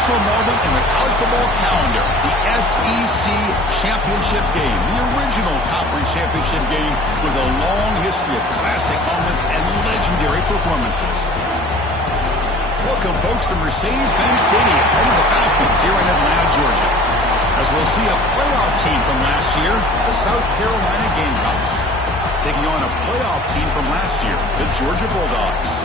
special moment in the college football calendar, the SEC championship game, the original conference championship game with a long history of classic moments and legendary performances. Welcome, folks, to Mercedes-Benz Stadium, home of the Falcons here in Atlanta, Georgia. As we'll see a playoff team from last year, the South Carolina Gamecocks, taking on a playoff team from last year, the Georgia Bulldogs.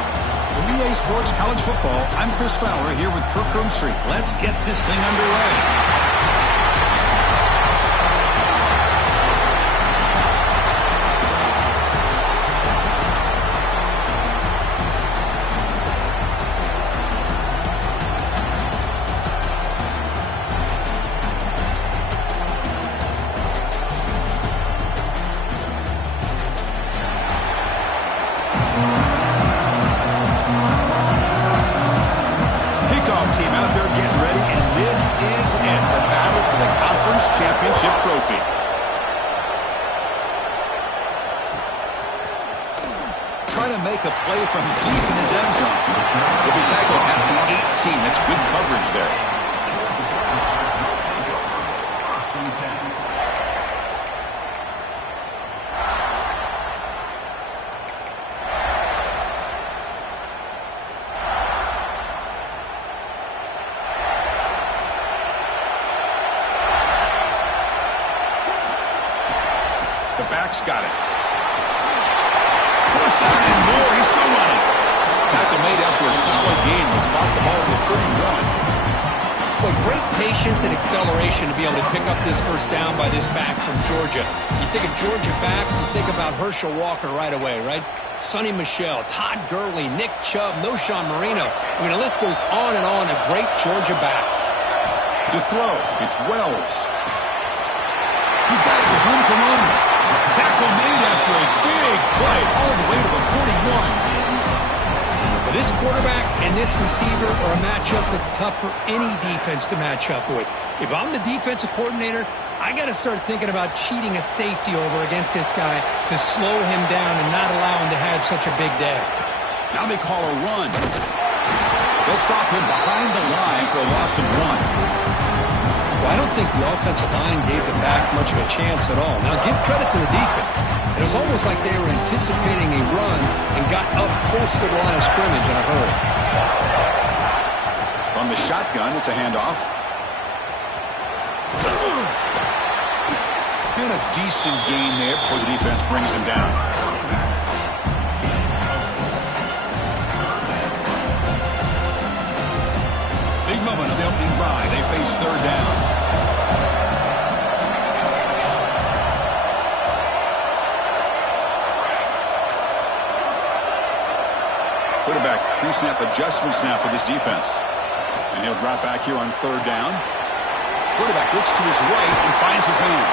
From EA Sports College Football, I'm Chris Fowler here with Kirk Herbstreit. Let's get this thing underway. Team out there getting ready, and this is it, the battle for the conference championship trophy. Try to make a play from deep in his end zone. He'll be tackled at the 18. That's good coverage there. The back's got it. First down and more. He's still running. Tackle made after a solid gain. Will spot the ball at the 31. Boy, great patience and acceleration to be able to pick up this first down by this back from Georgia. You think of Georgia backs, you think about Herschel Walker right away, right? Sonny Michel, Todd Gurley, Nick Chubb, Noshawn Marino. I mean, the list goes on and on of great Georgia backs. To throw, it's Wells. He's got it with room to run. Tackle made after a big play all the way to the 41. But this quarterback and this receiver are a matchup that's tough for any defense to match up with. If I'm the defensive coordinator, I got to start thinking about cheating a safety over against this guy to slow him down and not allow him to have such a big day. Now they call a run. They'll stop him behind the line for a loss of 1. Well, I don't think the offensive line gave the back much of a chance at all. Now, give credit to the defense. It was almost like they were anticipating a run and got up close to the line of scrimmage in a hurry. On the shotgun, it's a handoff. And a decent gain there before the defense brings him down. Big moment of the opening drive. They face third down. Quarterback pre-snap adjustment snap for this defense. And he'll drop back here on third down. Quarterback looks to his right and finds his man.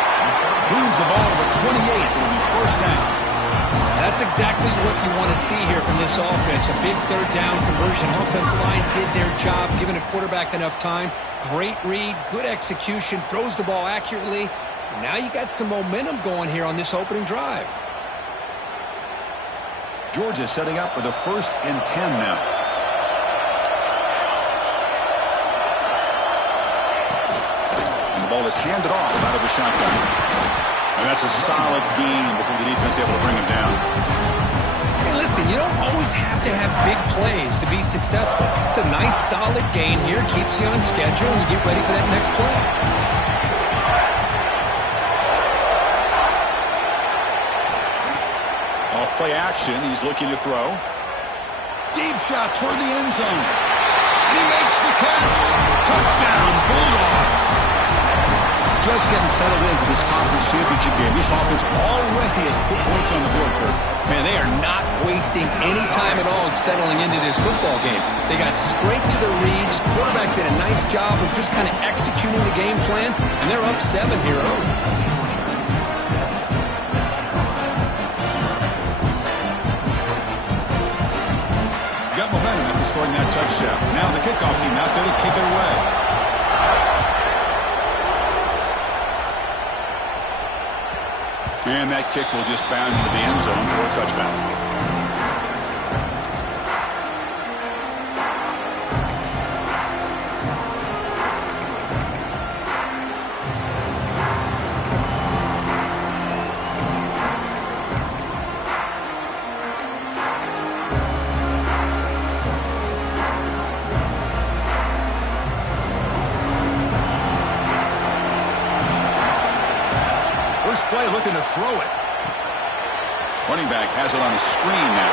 Moves the ball to the 28. It'll be first down. That's exactly what you want to see here from this offense. A big third down conversion. Offensive line did their job, giving a quarterback enough time. Great read, good execution, throws the ball accurately. And now you got some momentum going here on this opening drive. Georgia setting up with a 1st and 10 now. And the ball is handed off out of the shotgun. And that's a solid gain before the defense is able to bring him down. Hey, listen, you don't always have to have big plays to be successful. It's a nice, solid gain here. Keeps you on schedule, and you get ready for that next play. Play action. He's looking to throw. Deep shot toward the end zone. He makes the catch. Touchdown, Bulldogs. Just getting settled in for this conference championship game. This offense already has put points on the board, Kurt. Man, they are not wasting any time at all settling into this football game. They got straight to their reads. Quarterback did a nice job of just kind of executing the game plan, and they're up 7 here early. Momentum after scoring that touchdown. Now the kickoff team out there to kick it away. And that kick will just bound into the end zone for a touchdown. First play looking to throw it. Running back has it on a screen now.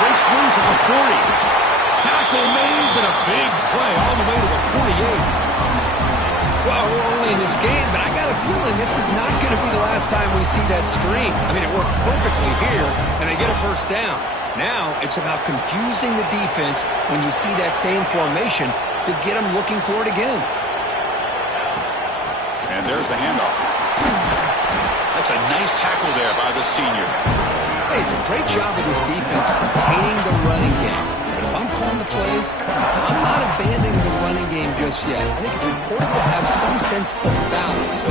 Breaks loose at the 40. Tackle made, but a big play all the way to the 48. Well, we're early in this game, but I got a feeling this is not going to be the last time we see that screen. I mean, it worked perfectly here, and they get a first down. Now it's about confusing the defense when you see that same formation to get them looking for it again. And there's the handoff. That's a nice tackle there by the senior. Hey, it's a great job of this defense containing the running game. But if I'm calling the plays, I'm not abandoning the running game just yet. I think it's important to have some sense of balance. So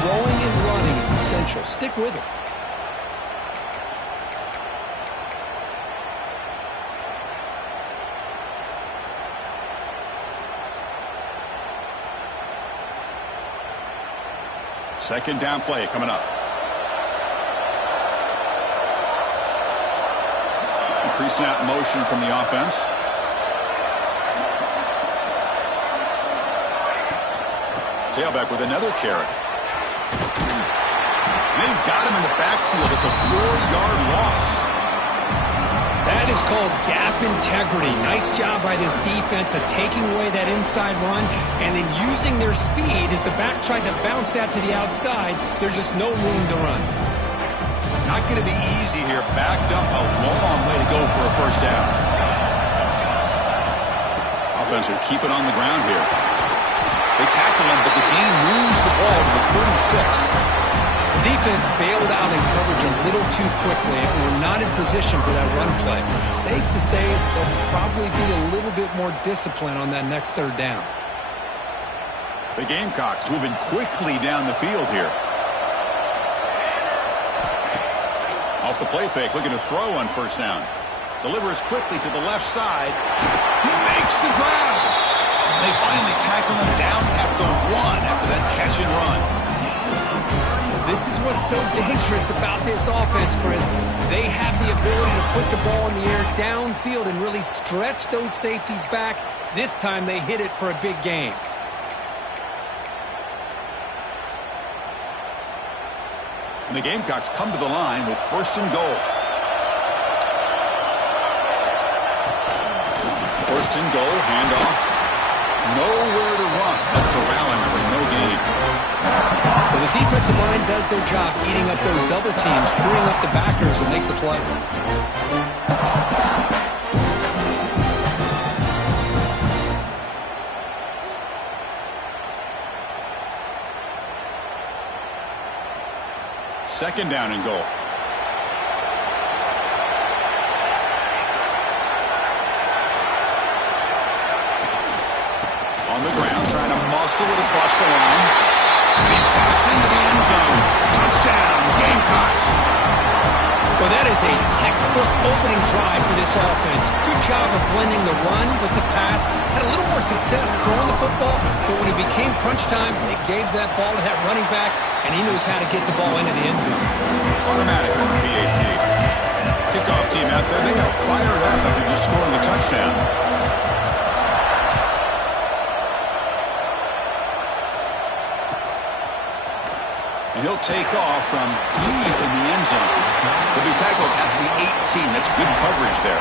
throwing and running is essential. Stick with it. Second down play coming up. Pre-snap motion from the offense. Tailback with another carry. They've got him in the backfield. It's a 4-yard loss. That is called gap integrity. Nice job by this defense of taking away that inside run and then using their speed as the back tried to bounce that to the outside. There's just no room to run. Not going to be easy here. Backed up a long way to go for a first down. Offense will keep it on the ground here. They tackle him, but the game moves the ball to the 36. The defense bailed out in coverage a little too quickly and were not in position for that run play. Safe to say they'll probably be a little bit more disciplined on that next third down. The Gamecocks moving quickly down the field here. Off the play fake, looking to throw on first down. Delivers quickly to the left side. He makes the grab. They finally tackle him down at the 1 after that catch and run. This is what's so dangerous about this offense, Chris. They have the ability to put the ball in the air downfield and really stretch those safeties back. This time they hit it for a big gain. And the Gamecocks come to the line with first and goal. First and goal, handoff. Nowhere to run, but corralling for no gain. Well, the defensive line does their job eating up those double teams, freeing up the backers to make the play. Second down and goal. On the ground, trying to muscle it across the line. And he busts into the end zone. Touchdown, Gamecocks. Well, that is a textbook opening drive for this offense. Good job of blending the run with the pass. Had a little more success throwing the football, but when it became crunch time, they gave that ball to that running back, and he knows how to get the ball into the end zone. Automatic PAT. Kickoff team out there, they got fired up after just scoring a touchdown. And he'll take off from deep in the end zone. He'll be tackled at the 18. That's good coverage there.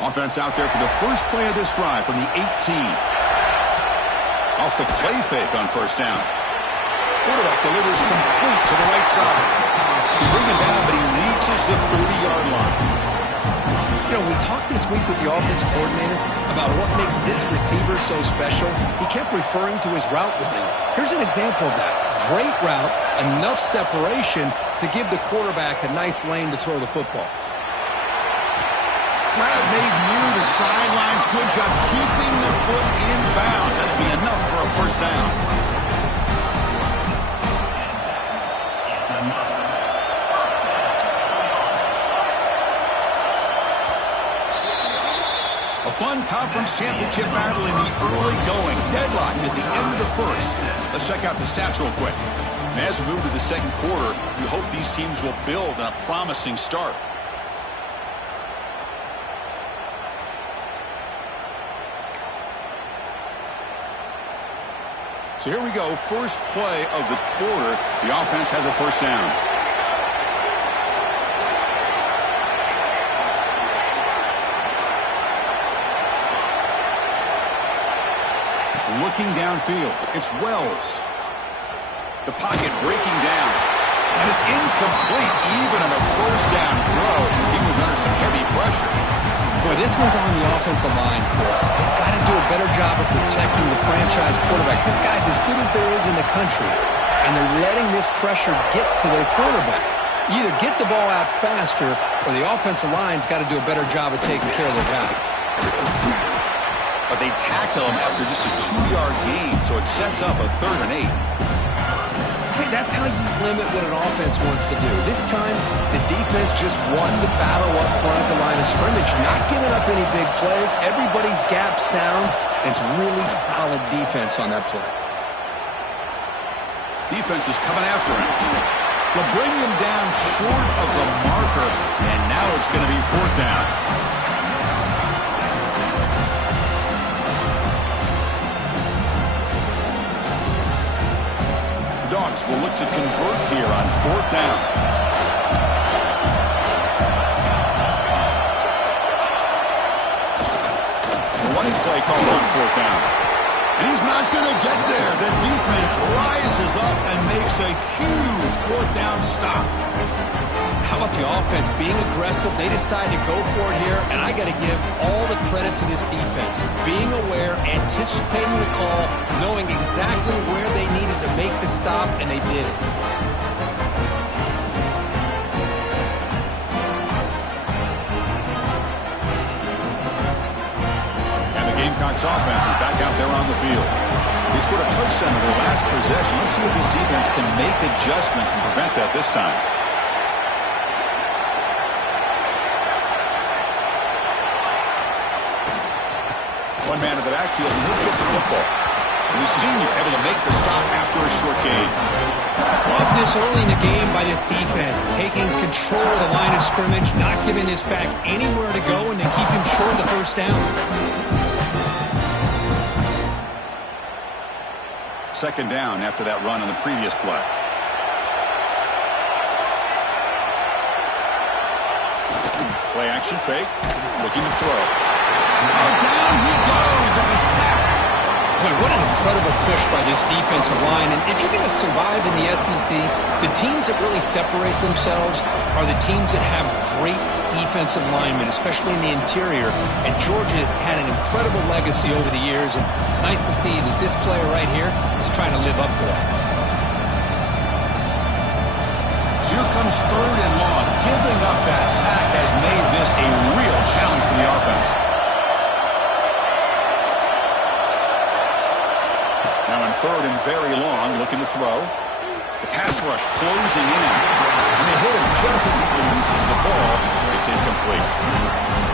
Offense out there for the first play of this drive from the 18. Off the play fake on first down. Quarterback delivers complete to the right side. He brings it down, but he reaches the 30-yard line. You know, we talked this week with the offensive coordinator about what makes this receiver so special. He kept referring to his route running. Here's an example of that. Great route, enough separation to give the quarterback a nice lane to throw the football. Grab made near the sidelines. Good job keeping the foot in bounds. That'll be enough for a first down. A fun conference championship battle in the early going. Deadlock at the end of the first. Let's check out the stats real quick. And as we move to the second quarter, we hope these teams will build on a promising start. So here we go, first play of the quarter. The offense has a first down. Looking downfield, it's Wells. The pocket breaking down. And it's incomplete, even on a first down throw. He was under some heavy pressure. Boy, this one's on the offensive line, Chris. They've got to do a better job of protecting the franchise quarterback. This guy's as good as there is in the country, and they're letting this pressure get to their quarterback. You either get the ball out faster, or the offensive line's got to do a better job of taking care of their guy. But they tackle him after just a 2-yard gain, so it sets up a 3rd and 8. See, that's how you limit what an offense wants to do. This time, the defense just won the battle up front at the line of scrimmage, not giving up any big plays. Everybody's gap sound, and it's really solid defense on that play. Defense is coming after him. They'll bring him down short of the marker, and now it's going to be 4th down. Dogs will look to convert here on 4th down. Running play called on 4th down. And he's not going to get there. The defense rises up and makes a huge 4th down stop. How about the offense being aggressive? They decide to go for it here, and I got to give all the credit to this defense. Being aware, anticipating the call, knowing exactly where they needed to make the stop, and they did it. And the Gamecocks offense is back out there on the field. They scored a touchdown in their last possession. Let's see if this defense can make adjustments and prevent that this time. One man in the backfield, and he'll get the football. And the senior able to make the stop after a short gain. Love this early in the game by this defense, taking control of the line of scrimmage, not giving this back anywhere to go, and to keep him short of the first down. 2nd down after that run on the previous play. Play action fake, looking to throw. Oh, down he goes. It's a sack. Boy, what an incredible push by this defensive line. And if you're going to survive in the SEC, the teams that really separate themselves are the teams that have great defensive linemen, especially in the interior. And Georgia has had an incredible legacy over the years. And it's nice to see that this player right here is trying to live up to that. So here comes 3rd and long. Giving up that sack has made this a real challenge for the offense. Now in 3rd and very long, looking to throw. The pass rush closing in. And they hit him just as he releases the ball. It's incomplete.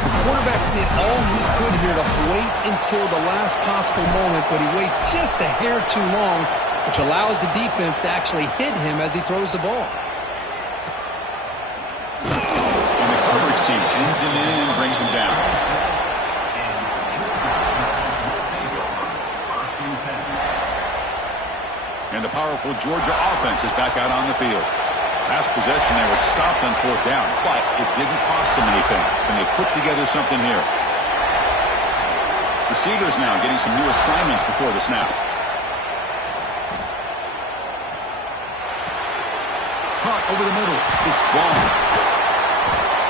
The quarterback did all he could here to wait until the last possible moment, but he waits just a hair too long, which allows the defense to actually hit him as he throws the ball. And the coverage team pins him in and brings him down. And the powerful Georgia offense is back out on the field. Last possession, they were stopped on 4th down, but it didn't cost them anything. And they put together something here. Receivers now getting some new assignments before the snap. Caught over the middle. It's gone.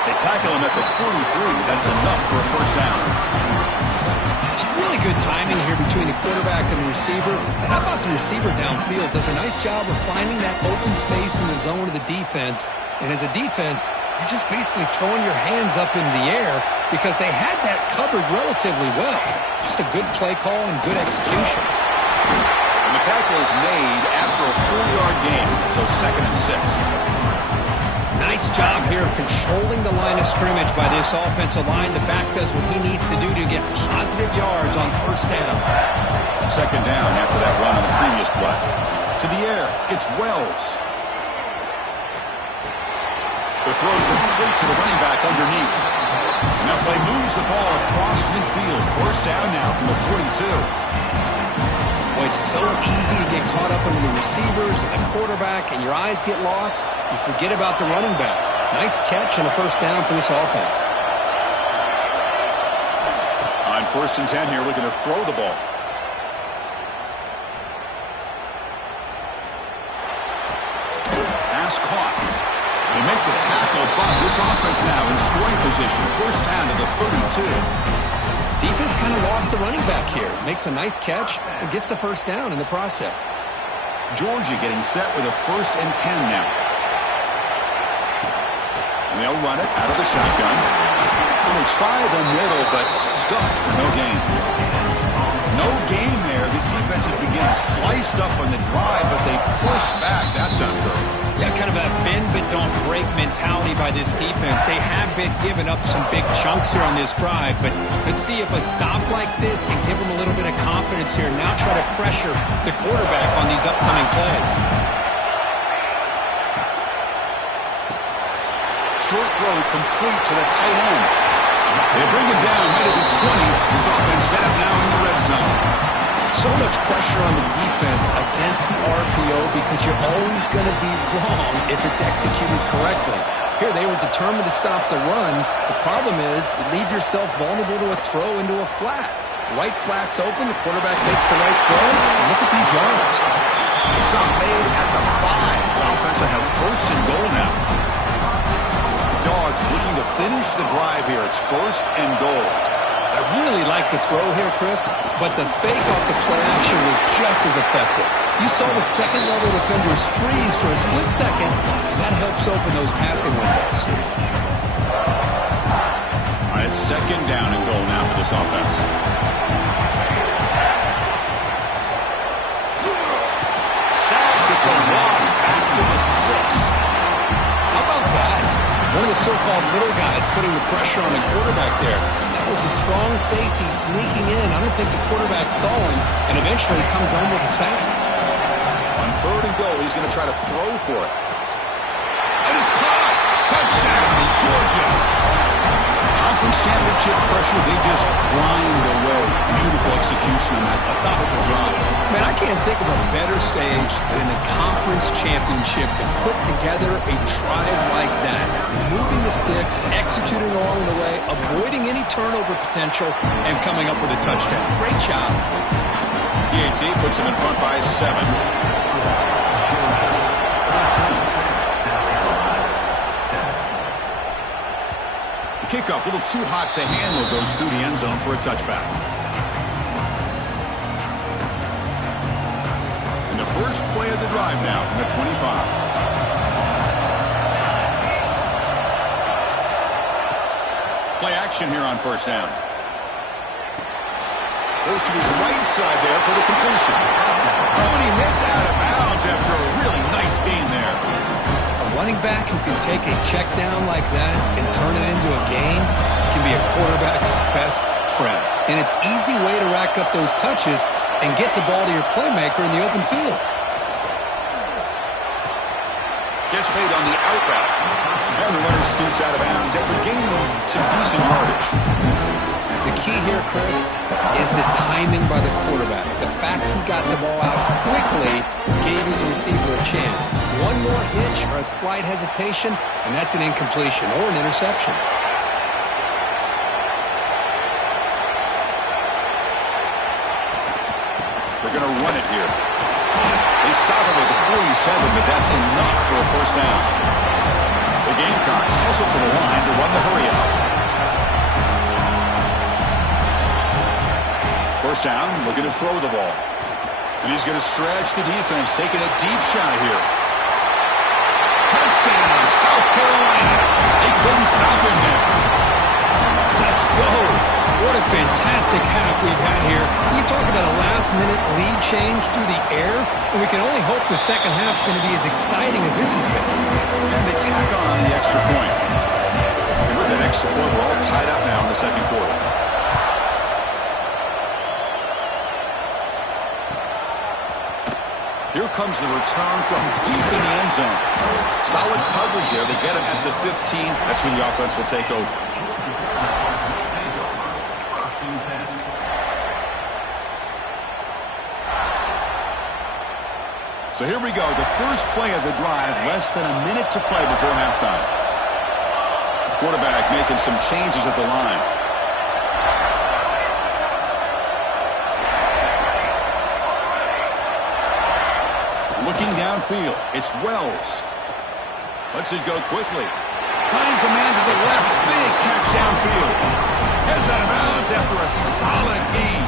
They tackle him at the 43. That's enough for a first down. It's really good timing here between the quarterback and the receiver. And how about the receiver downfield? Does a nice job of finding that open space in the zone of the defense. And as a defense, you're just basically throwing your hands up into the air because they had that covered relatively well. Just a good play call and good execution. And the tackle is made after a 4-yard gain, so 2nd and 6. Nice job here of controlling the line of scrimmage by this offensive line. The back does what he needs to do to get positive yards on first down. Second down after that run on the previous play. To the air, it's Wells. The throw complete to the running back underneath. And that play moves the ball across midfield. First down now from the 42. Well, it's so easy to get caught up under the receivers and the quarterback, and your eyes get lost. You forget about the running back. Nice catch and a first down for this offense. On 1st and 10 here, looking to throw the ball. Pass caught. They make the tackle, but this offense now in scoring position. First down to the 32. Defense kind of lost the running back here. Makes a nice catch and gets the first down in the process. Georgia getting set with a 1st and 10 now. And they'll run it out of the shotgun. And they try the middle, but stuffed for no gain. No gain there. This defense has begun sliced up on the drive, but they push back that time, Kirk. Yeah, kind of a bend-but-don't-break mentality by this defense. They have been giving up some big chunks here on this drive, but let's see if a stop like this can give them a little bit of confidence here. Now try to pressure the quarterback on these upcoming plays. Short throw complete to the tight end. They bring him down right at the 20. This offense set up now in the red zone. So much pressure on the defense against the RPO because you're always going to be wrong if it's executed correctly. Here, they were determined to stop the run. The problem is you leave yourself vulnerable to a throw into a flat. Right flat's open. The quarterback makes the right throw. And look at these yards. Stop made at the 5. The offense will have 1st and goal now. Dogs looking to finish the drive here. It's 1st and goal. I really like the throw here, Chris, but the fake off the play action was just as effective. You saw the second-level defenders freeze for a split second, and that helps open those passing windows. All right, 2nd down and goal now for this offense. Sacked, it's a loss back to the 6. How about that? One of the so-called little guys putting the pressure on the quarterback there. That was a strong safety sneaking in. I don't think the quarterback saw him, and eventually comes home with a sack. On 3rd and goal, he's going to try to throw for it. And it's caught! Touchdown, Georgia! Conference championship pressure, they just grind away. Beautiful execution on that methodical drive. Man, I can't think of a better stage than the conference championship to put together a drive like that. Moving the sticks, executing along the way, avoiding any turnover potential, and coming up with a touchdown. Great job. EAT puts him in front by 7. The kickoff a little too hot to handle, goes through the end zone for a touchback. And the first play of the drive now from the 25. Play action here on 1st down. Goes to his right side there for the completion. Oh, and he hits out of bounds after a really nice gain there. A running back who can take a check down like that and turn it into a gain can be a quarterback's best friend. And it's an easy way to rack up those touches and get the ball to your playmaker in the open field. Catch made on the out route. And the runner scoots out of bounds after gaining some decent yardage. The key here, Chris, is the timing by the quarterback. The fact he got the ball out quickly gave his receiver a chance. One more hitch or a slight hesitation, and that's an incompletion or an interception. They're going to run it here. They stop him at the 47, but that's enough for a 1st down. The Gamecocks hustle to the line to run the hurry-up. 1st down, looking to throw the ball. And he's going to stretch the defense, taking a deep shot here. Touchdown, South Carolina. They couldn't stop him there. That Let's go. What a fantastic half we've had here. We talk about a last-minute lead change through the air, and we can only hope the second half's going to be as exciting as this has been. And they tack on the extra point. And with that extra point, we're all tied up now in the second quarter. Here comes the return from deep in the end zone. Solid coverage there. They get him at the 15. That's when the offense will take over. So here we go, the first play of the drive, less than a minute to play before halftime. Quarterback making some changes at the line. Looking downfield, it's Wells. Lets it go quickly. Finds a man to the left, big catch downfield. Heads out of bounds after a solid gain.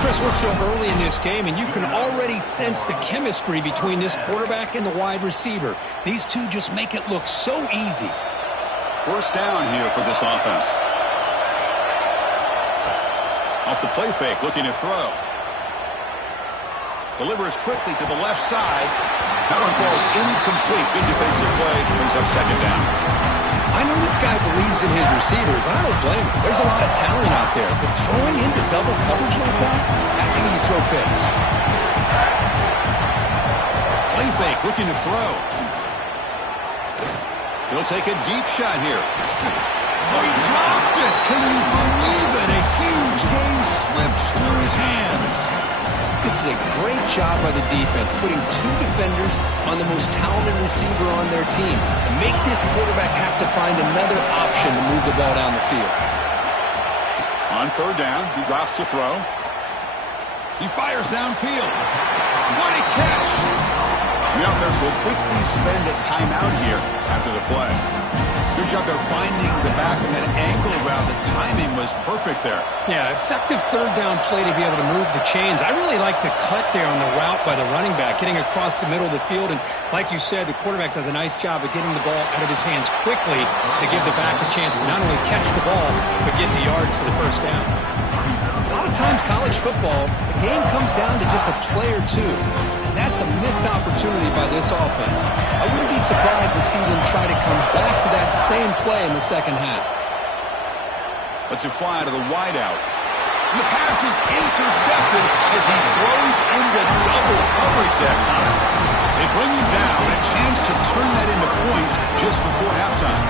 Chris, we're still early in this game, and you can already sense the chemistry between this quarterback and the wide receiver. These two just make it look so easy. First down here for this offense. Off the play fake, looking to throw. Delivers quickly to the left side. That one falls incomplete. Good defensive play. Brings up second down. I know this guy believes in his receivers. I don't blame him. There's a lot of talent out there. But throwing into double coverage like that, that's how you throw picks. Play fake, looking to throw. He'll take a deep shot here. Oh, he dropped it. Can you believe it? A huge gain slips through his hands. This is a great job by the defense, putting two defenders on the most talented receiver on their team. Make this quarterback have to find another option to move the ball down the field. On third down, he drops to throw. He fires downfield. What a catch! The offense will quickly spend a timeout here after the play. Good job there finding the back of that ankle route. The timing was perfect there. Yeah, effective third down play to be able to move the chains. I really like the cut there on the route by the running back, getting across the middle of the field. And like you said, the quarterback does a nice job of getting the ball out of his hands quickly to give the back a chance to not only catch the ball, but get the yards for the first down. A lot of times college football, the game comes down to just a play or two. And that's a missed opportunity by this offense. I wouldn't be surprised to see them try to come back to that same play in the second half. Lets it fly to the wideout. And the pass is intercepted as he throws into double coverage that time. They bring him down, a chance to turn that into points just before halftime.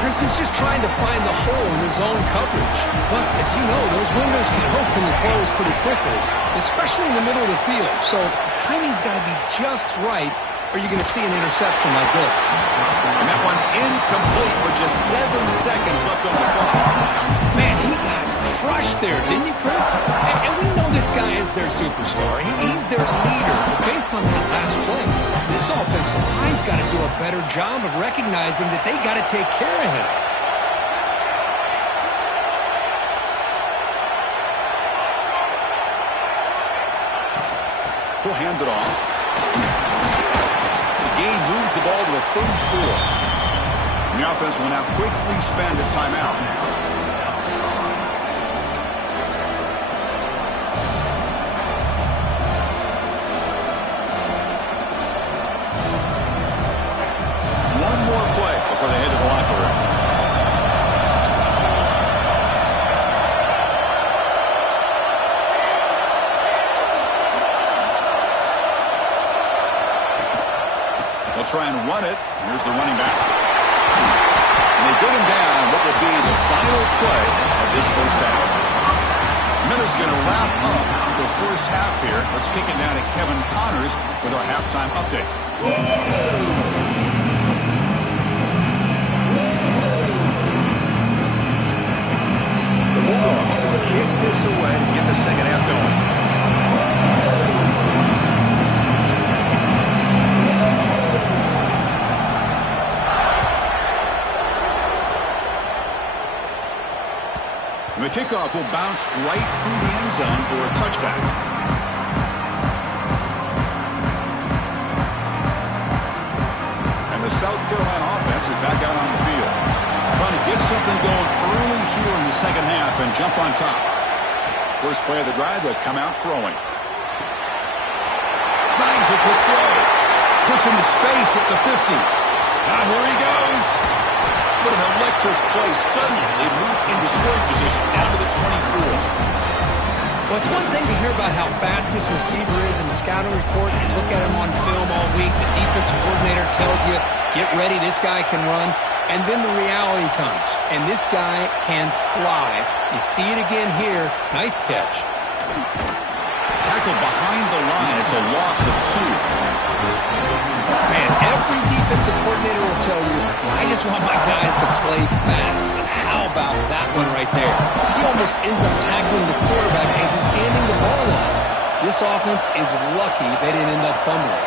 Chris is just trying to find the hole in his own coverage. But, as you know, those windows can open and close pretty quickly, especially in the middle of the field. So the timing's got to be just right, or you're going to see an interception like this. And that one's incomplete with just 7 seconds left on the clock. Man, he got crushed there, didn't he, Chris? And we know this guy is their superstar. He's their leader. But based on that last play, this offensive line's got to do a better job of recognizing that they got to take care of him. He'll hand it off. The game moves the ball to the 34. And the offense will now quickly spend a timeout. One more play before they head to the locker room. They'll try and run it. Here's the running back. And they get him down what will be the final play of this first half. Miller's going to wrap up the first half here. Let's kick it down to Kevin Connors with our halftime update. The Bulldogs will kick this away to get the second half going. The kickoff will bounce right through the end zone for a touchback. And the South Carolina offense is back out on the field, trying to get something going early early here in the second half and jump on top. First play of the drive, they'll come out throwing. Snags a quick throw. Puts into space at the 50. Now here he goes. What an electric play. Suddenly they move into scoring position down to the 24. Well, it's one thing to hear about how fast this receiver is in the scouting report and look at him on film all week. The defensive coordinator tells you, get ready, this guy can run. And then the reality comes, and this guy can fly. You see it again here. Nice catch. Tackled behind the line. It's a loss of 2. Man, every defensive coordinator will tell you, I just want my guys to play fast. And how about that one right there? He almost ends up tackling the quarterback as he's handing the ball off. This offense is lucky they didn't end up fumbling.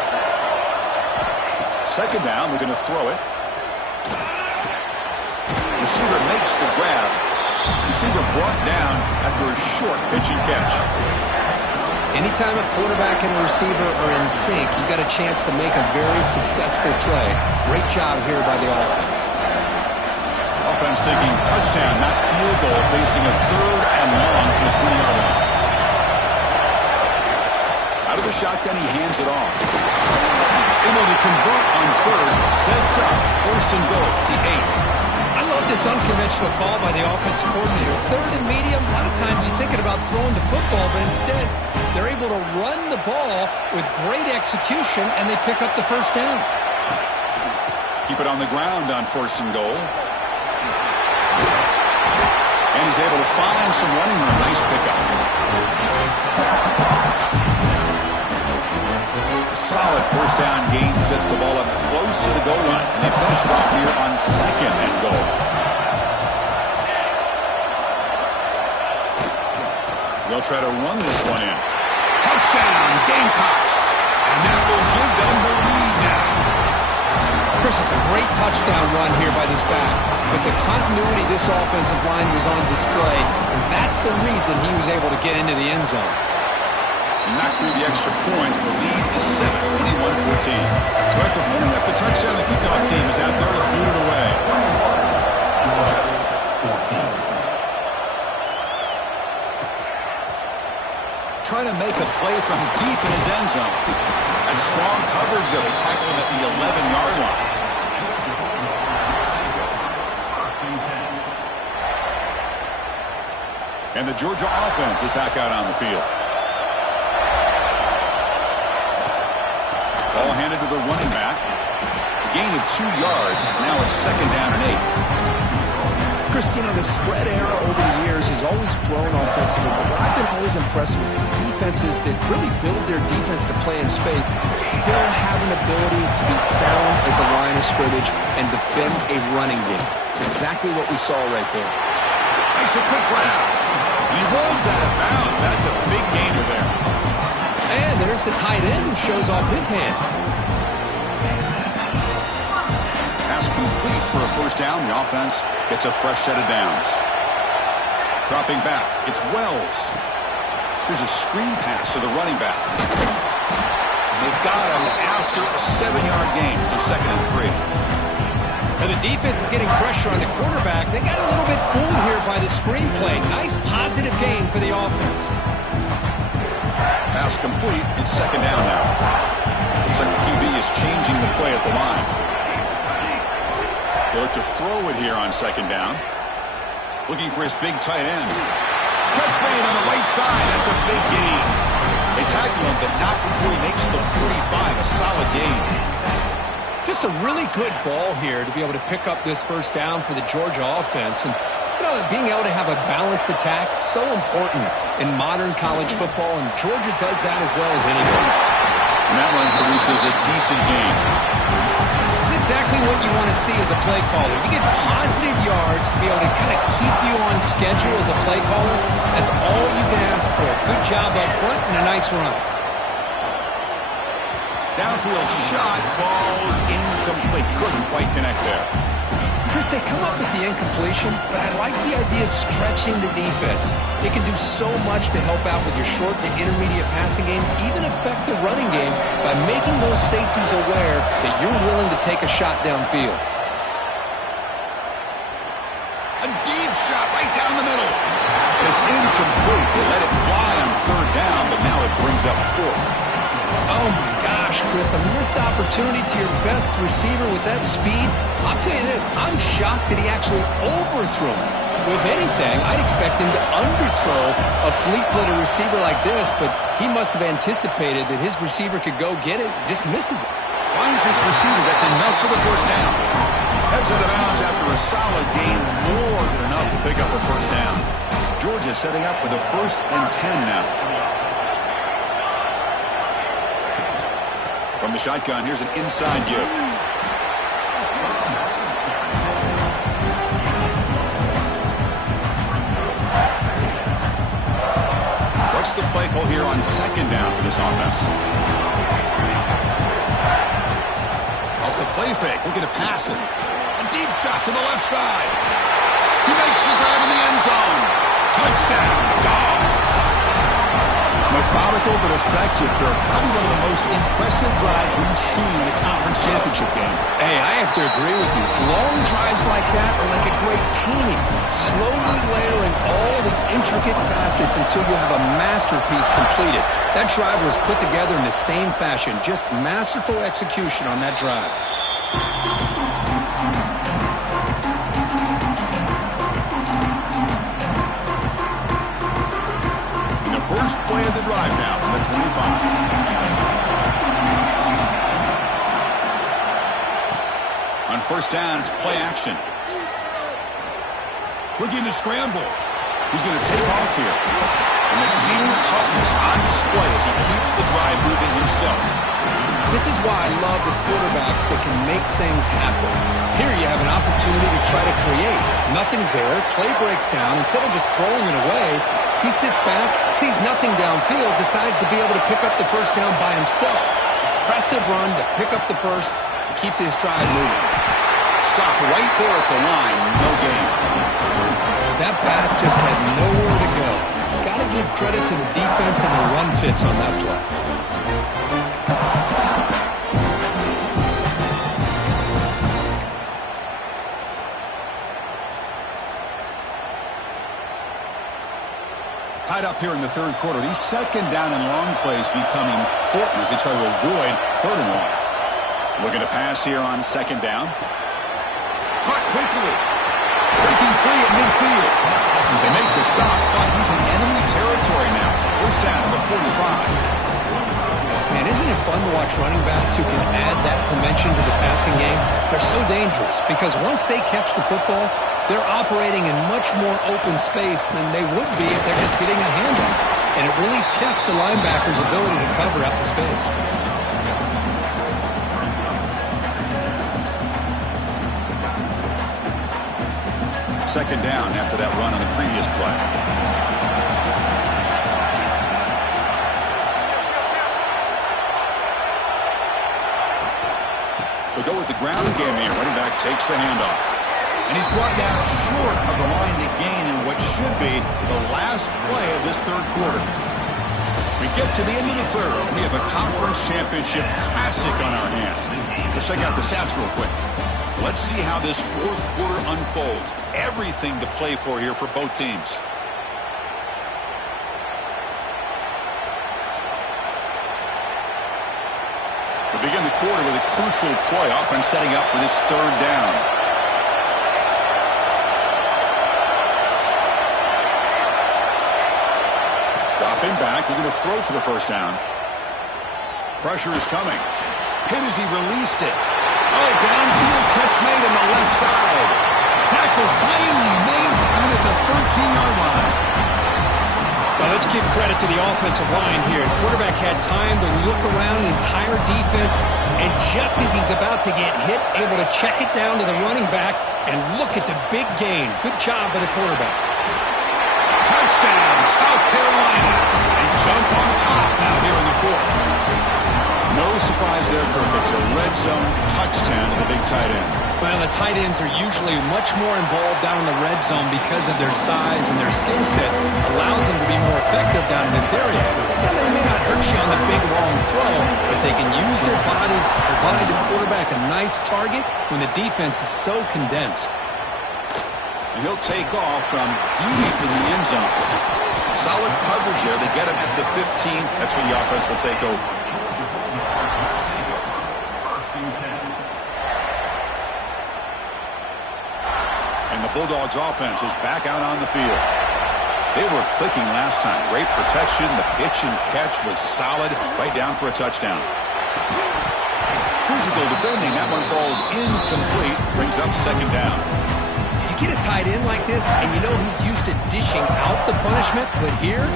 Second down, we're going to throw it. Receiver makes the grab. Receiver brought down after a short pitch and catch. Anytime a quarterback and a receiver are in sync, you got a chance to make a very successful play. Great job here by the offense. Offense thinking touchdown, not field goal, facing a 3rd and long from the 20-yard line. Out of the shotgun, he hands it off. Able to convert on 3rd, sets up 1st and goal, the 8. I love this unconventional call by the offensive coordinator. 3rd and medium, a lot of times you're thinking about throwing the football, but instead they're able to run the ball with great execution, and they pick up the 1st down. Keep it on the ground on 1st and goal. And he's able to find some running room. Nice pickup. Solid 1st down gain sets the ball up close to the goal line. And they finish it off here on 2nd and goal. They'll try to run this one in. Touchdown, Gamecocks. And that will give them the lead now. Chris, it's a great touchdown run here by this back. But the continuity this offensive line was on display, and that's the reason he was able to get into the end zone. Not through the extra point. The lead is 7, 21-14. So after putting up the touchdown, the kickoff team is out there to boot it away. Trying to make a play from deep in his end zone. And strong coverage, though. He tackled him at the 11-yard line. And the Georgia offense is back out on the field. Ball handed to the running back. A gain of 2 yards. Now it's 2nd down and 8. Chris, you know, the spread era over the years has always grown offensively, but what I've been always impressed with defenses that really build their defense to play in space still have an ability to be sound at the line of scrimmage and defend a running game. It's exactly what we saw right there. Makes a quick grab. And he rolls out of bounds. That's a big gainer there. And there's the tight end who shows off his hands. Pass complete for a 1st down. The offense gets a fresh set of downs. Dropping back, it's Wells. Here's a screen pass to the running back. They've got him after a 7-yard gain, so 2nd and 3. And the defense is getting pressure on the quarterback. They got a little bit fooled here by the screenplay. Nice positive gain for the offense. Pass complete. It's 2nd down now. Looks like the QB is changing the play at the line. They look to throw it here on 2nd down. Looking for his big tight end. Catch made on the right side. That's a big gain. They tackle him, but not before he makes the 45. A solid gain. Just a really good ball here to be able to pick up this 1st down for the Georgia offense. And, you know, being able to have a balanced attack, so important in modern college football, and Georgia does that as well as anyone. And that one produces a decent game. It's exactly what you want to see as a play caller. You get positive yards to be able to kind of keep you on schedule as a play caller. That's all you can ask for. Good job up front and a nice run. Downfield shot falls incomplete. Couldn't quite connect there. Chris, they come up with the incompletion, but I like the idea of stretching the defense. It can do so much to help out with your short to intermediate passing game, even affect the running game by making those safeties aware that you're willing to take a shot downfield. A deep shot right down the middle. And it's incomplete. They let it fly on third down, but now it brings up fourth. Oh, my gosh, Chris, a missed opportunity to your best receiver with that speed. I'll tell you this, I'm shocked that he actually overthrew him. If anything, I'd expect him to underthrow a fleet-footed receiver like this, but he must have anticipated that his receiver could go get it, just misses it. Finds this receiver, that's enough for the first down. Heads out of bounds after a solid gain, more than enough to pick up a first down. Georgia setting up with a 1st and 10 now. From the shotgun, here's an inside give. What's the play call here on 2nd down for this offense? Off the play fake, looking to pass it. A deep shot to the left side. He makes the grab in the end zone. Touchdown, Dogs. Methodical but effective, Kirk. Probably one of the most impressive drives we've seen in a conference championship game. Hey, I have to agree with you. Long drives like that are like a great painting. Slowly layering all the intricate facets until you have a masterpiece completed. That drive was put together in the same fashion. Just masterful execution on that drive. First play of the drive now from the 25. On 1st down, it's play action. Looking to scramble. He's going to take off here. And let's see the toughness on display as he keeps the drive moving himself. This is why I love the quarterbacks that can make things happen. Here you have an opportunity to try to create. Nothing's there. Play breaks down. Instead of just throwing it away, he sits back, sees nothing downfield, decides to be able to pick up the first down by himself. Impressive run to pick up the first and keep this drive moving. Stop right there at the line. No gain. That back just had nowhere to go. Got to give credit to the defense and the run fits on that play. Tied up here in the 3rd quarter. These 2nd down and long plays become important as they try to avoid 3rd and long. Looking to pass here on 2nd down. Caught quickly. Breaking free at midfield. They make the stop, but he's in enemy territory now. 1st down to the 45. Man, isn't it fun to watch running backs who can add that dimension to the passing game? They're so dangerous because once they catch the football, they're operating in much more open space than they would be if they're just getting a handoff. And it really tests the linebacker's ability to cover out the space. Second down after that run on the previous play. They'll go with the ground game here. Running back takes the handoff. And he's brought down short of the line to gain in what should be the last play of this 3rd quarter. We get to the end of the 3rd. We have a conference championship classic on our hands. Let's check out the stats real quick. Let's see how this 4th quarter unfolds. Everything to play for here for both teams. We begin the quarter with a crucial play, offense setting up for this 3rd down. Dropping back, we're going to throw for the 1st down. Pressure is coming. Hit as he released it. Oh, downfield catch made on the left side. Tackle finally made down at the 13-yard line. Well, let's give credit to the offensive line here. The quarterback had time to look around the entire defense, and just as he's about to get hit, able to check it down to the running back, and look at the big gain. Good job by the quarterback. Touchdown, South Carolina. And jump on top now here in the 4th. No surprise there, Kirk. It's a red zone touchdown to the big tight end. Well, the tight ends are usually much more involved down in the red zone because of their size and their skill set allows them to be more effective down in this area. And they may not hurt you on the big, long throw, but they can use their bodies to provide the quarterback a nice target when the defense is so condensed. And he'll take off from deep in the end zone. Solid coverage there. They get him at the 15. That's where the offense will take over. And the Bulldogs offense is back out on the field. They were clicking last time. Great protection. The pitch and catch was solid. Right down for a touchdown. Physical defending. That one falls incomplete. Brings up second down. You get a tight end like this, and you know he's used to dishing out the punishment, but here,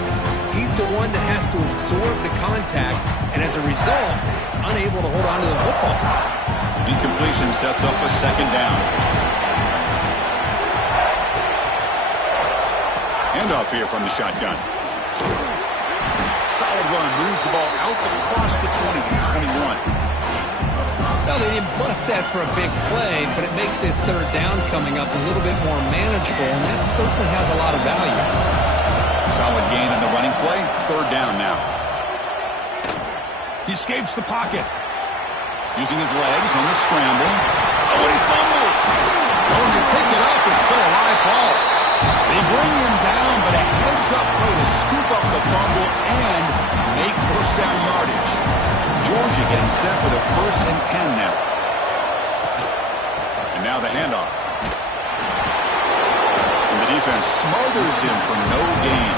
he's the one that has to absorb the contact, and as a result, he's unable to hold on to the football. Incompletion sets up a second down. Handoff here from the shotgun. Solid run. Moves the ball out across the 20 to 21. Well, they didn't bust that for a big play, but it makes this third down coming up a little bit more manageable, and that certainly has a lot of value. Solid gain in the running play. Third down now. He escapes the pocket. Using his legs on the scramble. Oh, and he fumbles. Oh, and they pick it up. It's still a live ball. They bring him down, but a heads-up play to scoop up the fumble and make first down yardage. Georgia getting set with a 1st and 10 now. And now the handoff. And the defense smothers him for no gain.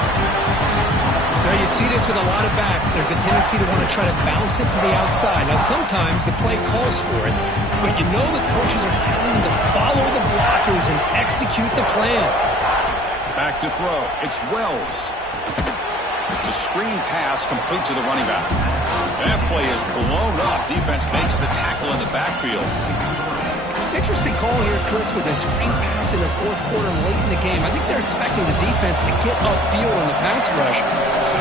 Now you see this with a lot of backs. There's a tendency to want to try to bounce it to the outside. Now sometimes the play calls for it, but you know the coaches are telling them to follow the blockers and execute the plan. Back to throw. It's Wells. It's a screen pass complete to the running back. That play is blown up. Defense makes the tackle in the backfield. Interesting call here, Chris, with a screen pass in the fourth quarter late in the game. I think they're expecting the defense to get upfield on the pass rush.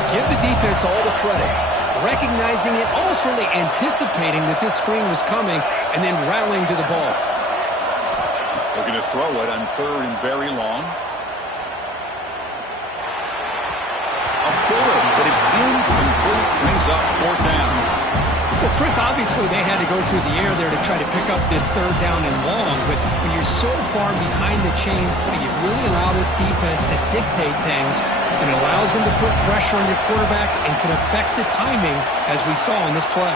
Give the defense all the credit. Recognizing it, almost really anticipating that this screen was coming, and then rallying to the ball. Looking to throw it on third and very long. A bullet, but it's incomplete. Brings up fourth down. Well, Chris, obviously they had to go through the air there to try to pick up this third down and long, but when you're so far behind the chains, boy, you really allow this defense to dictate things, and it allows them to put pressure on your quarterback and can affect the timing, as we saw in this play.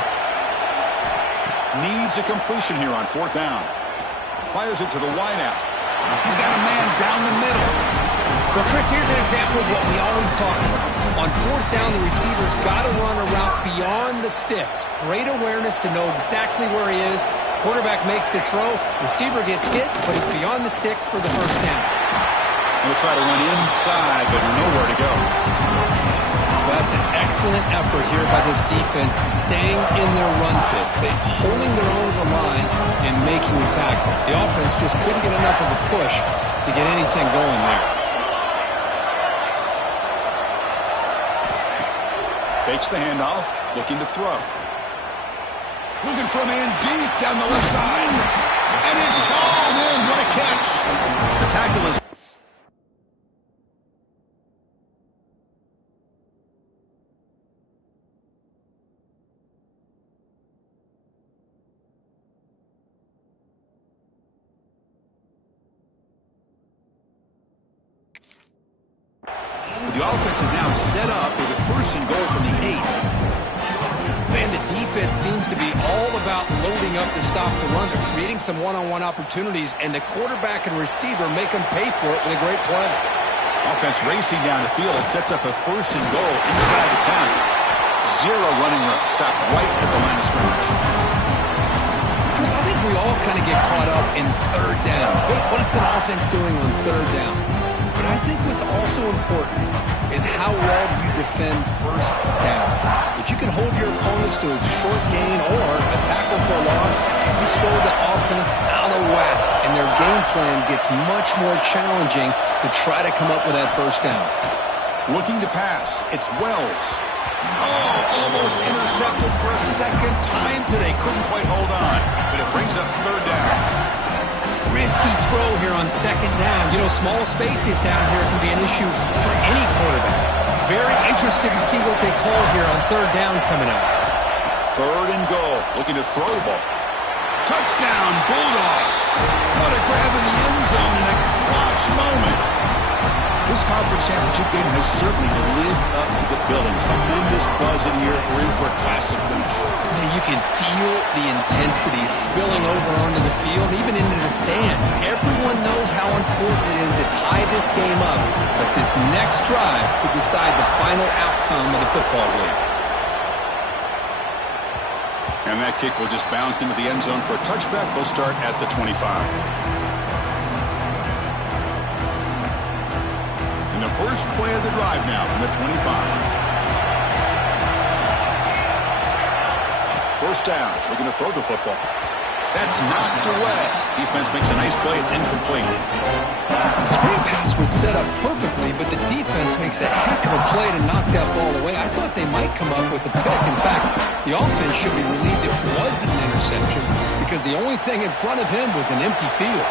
Needs a completion here on fourth down. Fires it to the wideout. He's got a man down the middle. Well, Chris, here's an example of what we always talk about. On fourth down, the receiver's got to run a route beyond the sticks. Great awareness to know exactly where he is. Quarterback makes the throw. Receiver gets hit, but it's beyond the sticks for the first down. He'll try to run inside, but nowhere to go. That's an excellent effort here by this defense, staying in their run fix. They're holding their own at the line and making the tackle. The offense just couldn't get enough of a push to get anything going there. Takes the handoff, looking to throw. Looking for a man deep down the left side. And it's hauled in. What a catch. The tackle is... The offense is now set up with a 1st and goal from the 8. Man, the defense seems to be all about loading up to stop the run. They're creating some one-on-one opportunities, and the quarterback and receiver make them pay for it with a great play. Offense racing down the field. It sets up a 1st and goal inside the 10. 0 running room. Stopped right at the line of scrimmage. Chris, I think we all kind of get caught up in third down. What's an offense doing on third down? But I think what's also important is how well you defend first down. If you can hold your opponents to a short gain or a tackle for a loss, you throw the offense out of whack, and their game plan gets much more challenging to try to come up with that first down. Looking to pass. It's Wells. Oh, almost intercepted for a second time today. Couldn't quite hold on, but it brings up third down. Risky throw here on second down. You know, small spaces down here can be an issue for any quarterback. Very interested to see what they call here on third down coming up. 3rd and goal. Looking to throw the ball. Touchdown, Bulldogs. What a grab in the end zone in a clutch moment. This conference championship game has certainly lived up to the billing. Tremendous buzz in here. We're in for a classic finish. You can feel the intensity. It's spilling over onto the field, even into the stands. Everyone knows how important it is to tie this game up, but this next drive could decide the final outcome of the football game. And that kick will just bounce into the end zone for a touchback. They'll start at the 25. And the first play of the drive now from the 25. First down, looking to throw the football. That's knocked away. Defense makes a nice play. It's incomplete. The screen pass was set up perfectly, but the defense makes a heck of a play to knock that ball away. I thought they might come up with a pick. In fact, the offense should be relieved it wasn't an interception because the only thing in front of him was an empty field.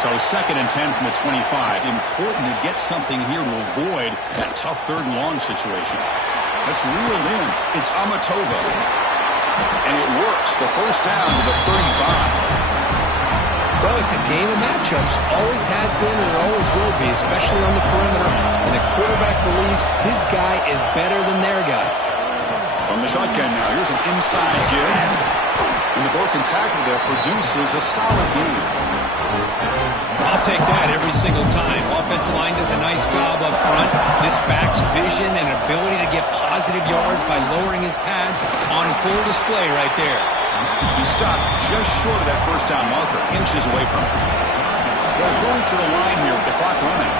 So 2nd and 10 from the 25. Important to get something here to avoid that tough 3rd and long situation. Let's reel in. It's Ncaa26. And it works. The first down to the 35. Well, it's a game of matchups. Always has been and it always will be, especially on the perimeter. And the quarterback believes his guy is better than their guy. From the shotgun now, here's an inside give. And the broken tackle there produces a solid game. I'll take that every single time. Offensive line does a nice job up front. This back's vision and ability to get positive yards by lowering his pads on full display right there. He stopped just short of that first down marker, inches away from it. They're going to the line here with the clock running.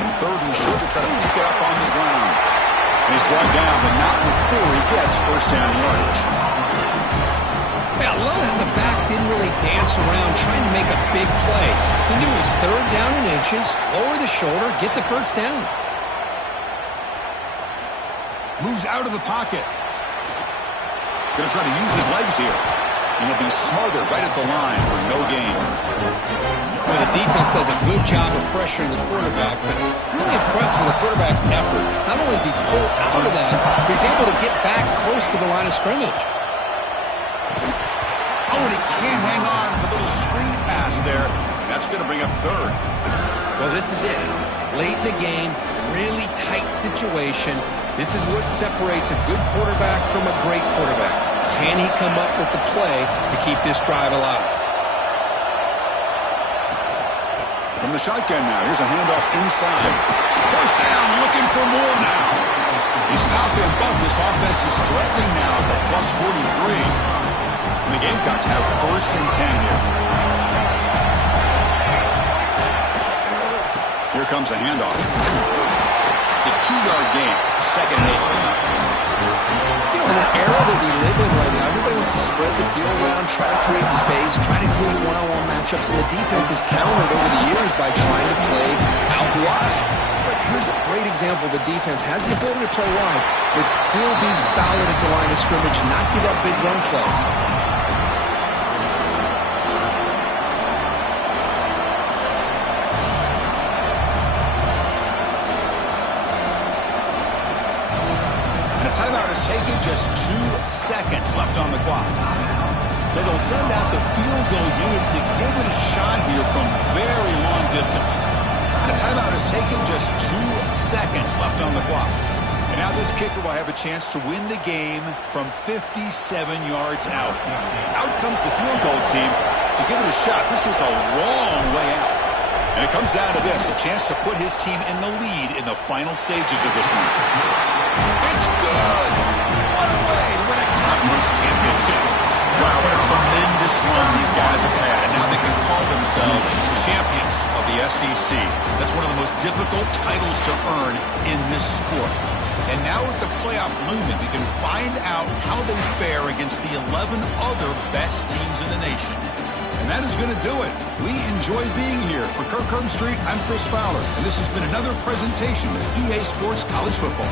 And 3rd and short to try to pick it up on the ground. And he's brought down, but not before he gets first down yardage. I love how the back didn't really dance around trying to make a big play. He knew it was 3rd down in inches, lower the shoulder, get the first down. Moves out of the pocket. Going to try to use his legs here. And he'll be smothered right at the line for no gain. Well, the defense does a good job of pressuring the quarterback, but really impressed with the quarterback's effort. Not only does he pull out of that, he's able to get back close to the line of scrimmage. Oh, and he can't hang on to the little screen pass there. That's going to bring up 3rd. Well, this is it. Late in the game, really tight situation. This is what separates a good quarterback from a great quarterback. Can he come up with the play to keep this drive alive? From the shotgun now, here's a handoff inside. First down, looking for more now. He's stopping, but this offense is threatening now at the plus 43. And the Gamecocks have 1st and 10 here. Here comes a handoff. It's a 2-yard gain. 2nd and 8. In the era that we live in right now, everybody wants to spread the field around, try to create space, try to create one-on-one matchups, and the defense has countered over the years by trying to play out wide. But here's a great example. The defense has the ability to play wide, but still be solid at the line of scrimmage and not give up big run plays. Timeout is taken, just 2 seconds left on the clock. So they'll send out the field goal unit to give it a shot here from very long distance. The timeout is taken, just 2 seconds left on the clock. And now this kicker will have a chance to win the game from 57 yards out. Out comes the field goal team to give it a shot. This is a long way out. And it comes down to this, a chance to put his team in the lead in the final stages of this one. It's good! What a way to win a conference championship. Wow, what a tremendous run these guys have had. And now they can call themselves champions of the SEC. That's one of the most difficult titles to earn in this sport. And now with the playoff looming, we can find out how they fare against the 11 other best teams in the nation. And that is going to do it. We enjoy being here. For Kirk Street, I'm Chris Fowler, and this has been another presentation of EA Sports College Football.